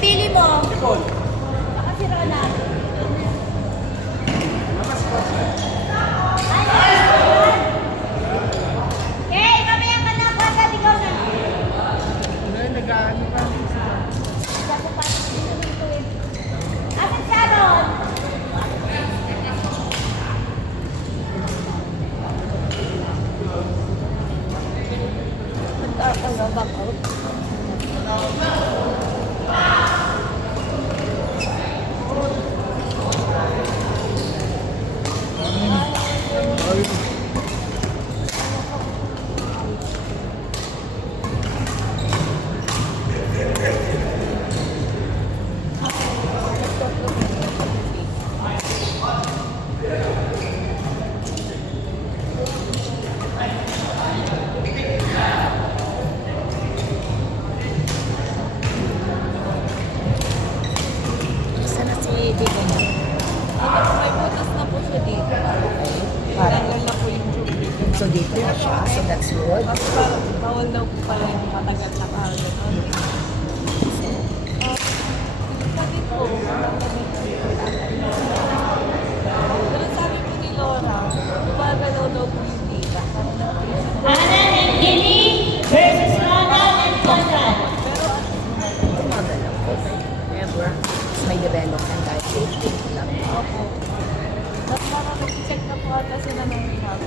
pili mo. Baka si Ronald. Okay, mamaya ka na. Pagkat ikaw na. Nag-ano pa. Asan si Aaron? Back out. Sana si Tito mo. May butas na po siya dito. Tanggal na po yung tubig. So dito na siya. So that's good. Mas parang bawal daw po pala yung matagal na kaagad. Sabi po, pero sabi po ni Laura, gumagalaw daw po yung data. Anan and Gilly versus Ronald and Conrad. Gumagalaw po. Never. Mas may development tayo. Safety lang. Opo. Tapos parang nag-check na po ata sila ng rehab.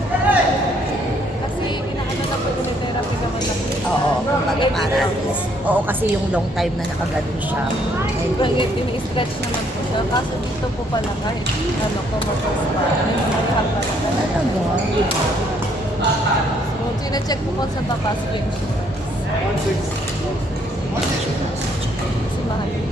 Kasi pinakano na po yung therapy naman na po. Oo. Kumbaga para. Oo, kasi yung long time na nakaganon siya. And Tini-stretch naman po siya. Kaso dito po pala kahit ano, kumatos pa. May mga rehab na po. talaga. So, sina-check po ko sa tapas ko yung kasi mahal yung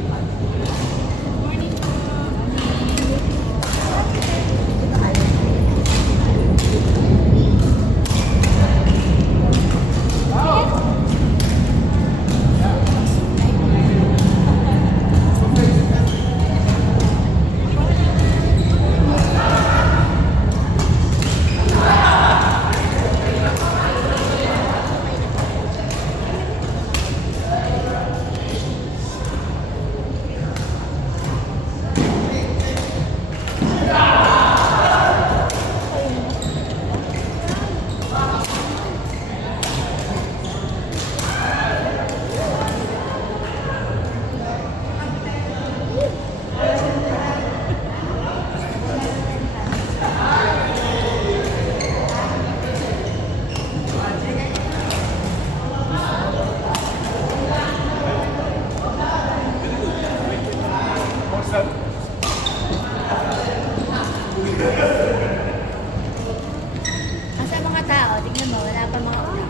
Asa mga tao, tingnan mo, wala pa mga ulam.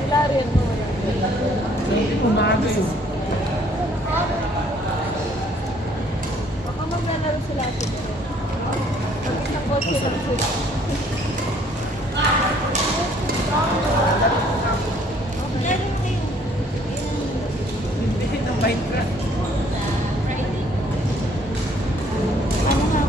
wala rin mo. Umaga eh. Baka maglalaro sila sila. Isang kotse lang sila. Lalo kayo. Hindi na Minecraft. Ano nga?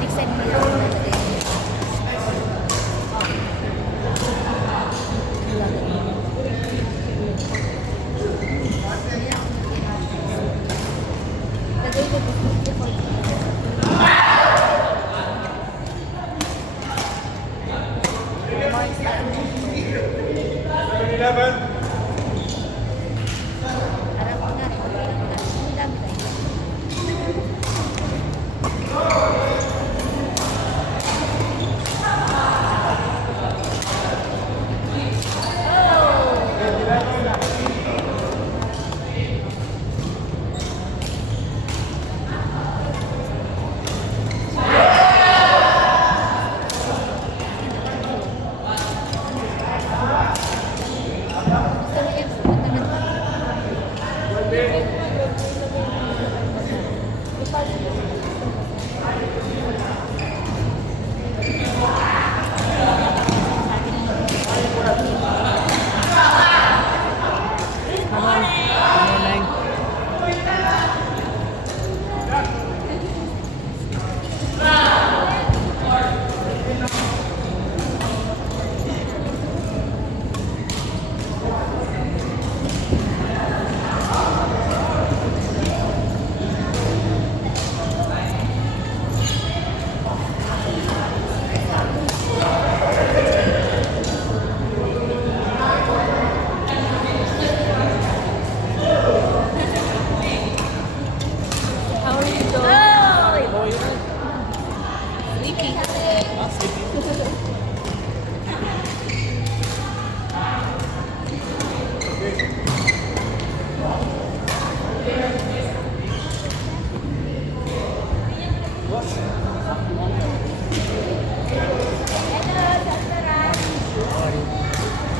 Next time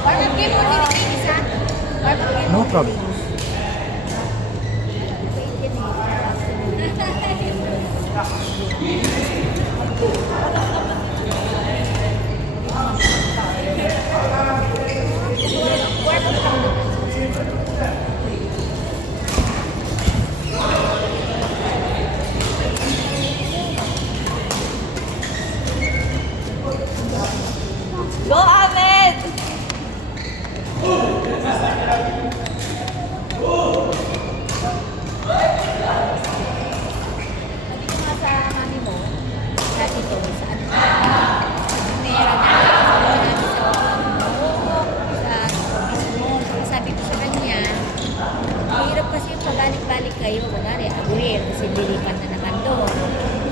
Barbecue mo din yung isa? Barbecue. No problem. Go, Ahmed! Sabi ko nga sa mami mo, dati to, sa ano, meron na, sabi ko sa kanya, mahirap kasi yung pabalik-balik kayo, kunwari, aburir, kasi lilipat na naman doon.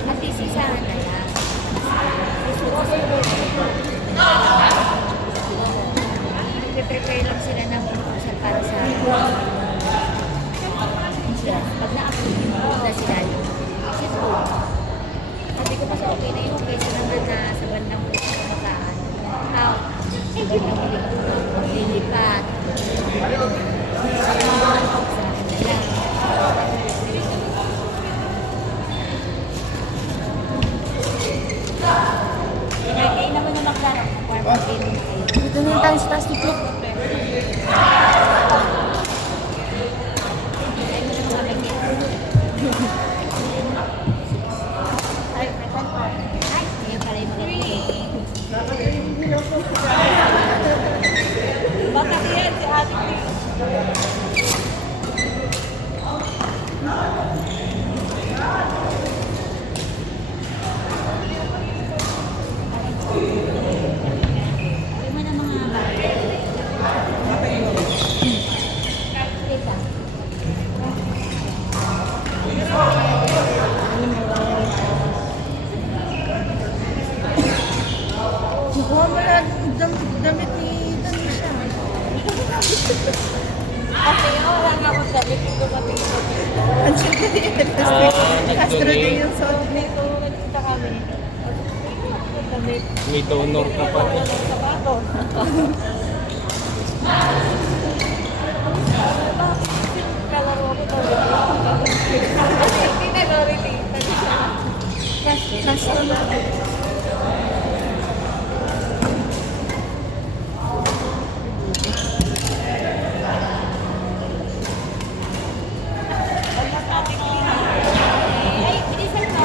At least isahan na lang. Prepare lang sila ng proposal para sa pag na-approve na sila yung sabi ko kasi okay na yun kaysa naman na sa bandang pagkakaan out sa bandang lilipat sa akin na lang kayo naman na maklaro dito na yung tayo sa taas dito. Baka yan si Ate Chris. Lima na mga teka. Kuha mo na damit ni Tanisha. Okay, wala nga akong damit. Ito kami. Ang siyempre din. Castro din yung suot ni. Dito, nagkita kami. Damit. May donor ka pa rin. Sapatos. Kalaro ako to. Hindi na lority. Castro na. Ay, bilisan mo.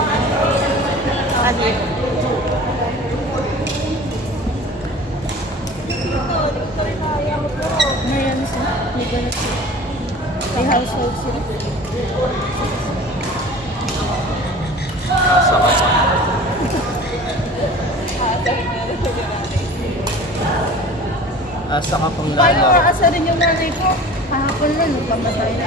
May ano siya. May ganit siya. May household sila. Asa ka pang Paano lalaro? aasarin yung nanay ko? Kahapon lang, nagpamasay na.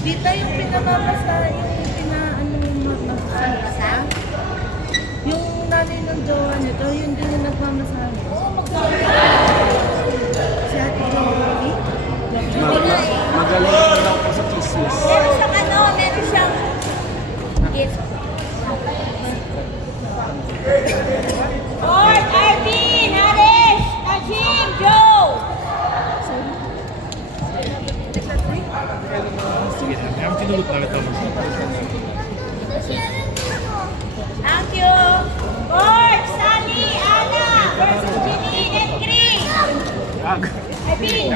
Dito yung pinamamasa, yung pinaano, yung nanay ng jowa nito, yun din yung nagmamasahe. Si Ate Joey. Magaling ka lang po sa chismis. Meron siyang ano, meron siyang gift. Lord, Arvin, Harish, Najim, Joe! Sige na, may tinugot na ito. Thank you! Lord, Sally, Anna, versus Jeanine and Chris! Arvin!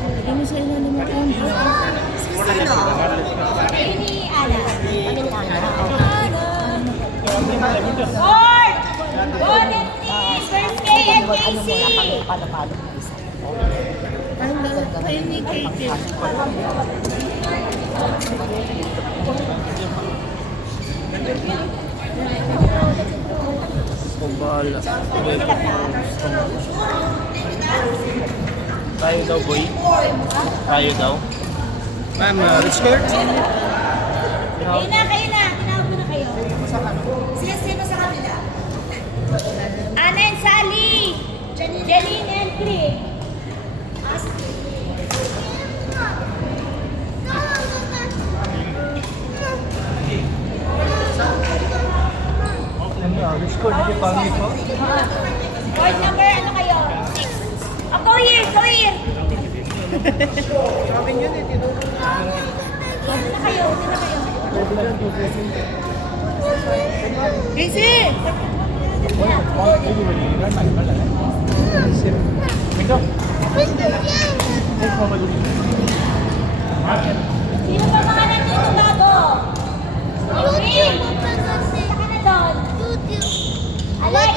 Lagyan mo sa ilalim mo yung Jeanine, Anna. Kami ni Anna. Lord! Lord and Chris, versus Kay and Casey! Ang lalat kayo ni Katie. Kumbala. Tayo daw, boy. Tayo daw. Ma'am, which court? Kayo na. Tinawag mo na kayo. Sino sa kanila? Ana and Sally. Jeline and Craig. Which court did you call me for? Board number, ano kayo? Oh, go here. Dito na kayo. Casey! Sino ba mga nandito bago? Craig! Saka na doon. Alex!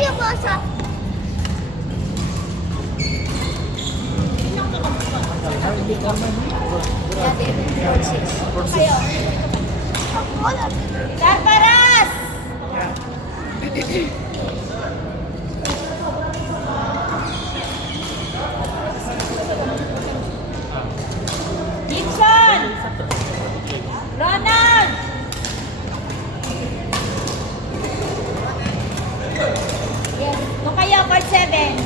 Kayo. Sarparas! Gibson! Ronald! Yes. Doon kayo, court 7.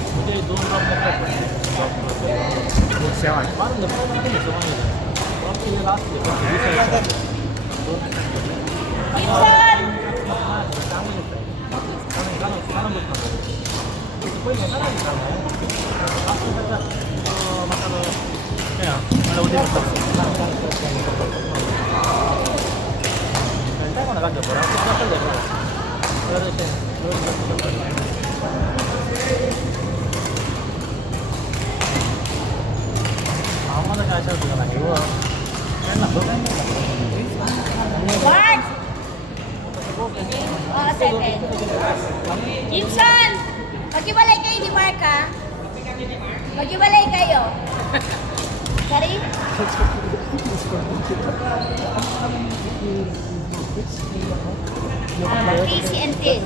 Gibson! Mark! Oo, 7. Gibson! Maghiwalay kayo ni Mark, ha? Maghiwalay kayo. Sorry? Casey and Tin.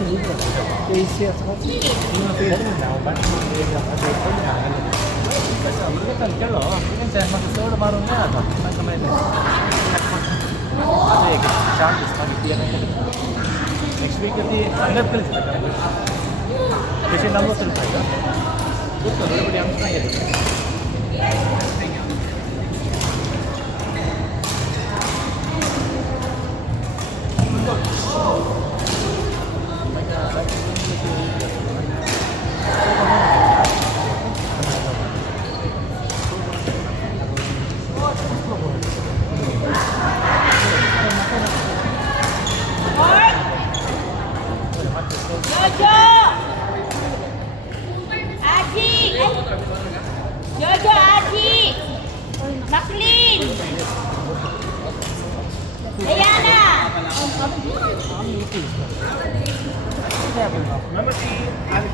Next week अंदर कल से जैसे नाम वो चल पाएगा good तो बड़े हम सुनाएंगे Mark! Jojo! Aji! Jojo, Aji! Maclean! Diana! Memang si Alex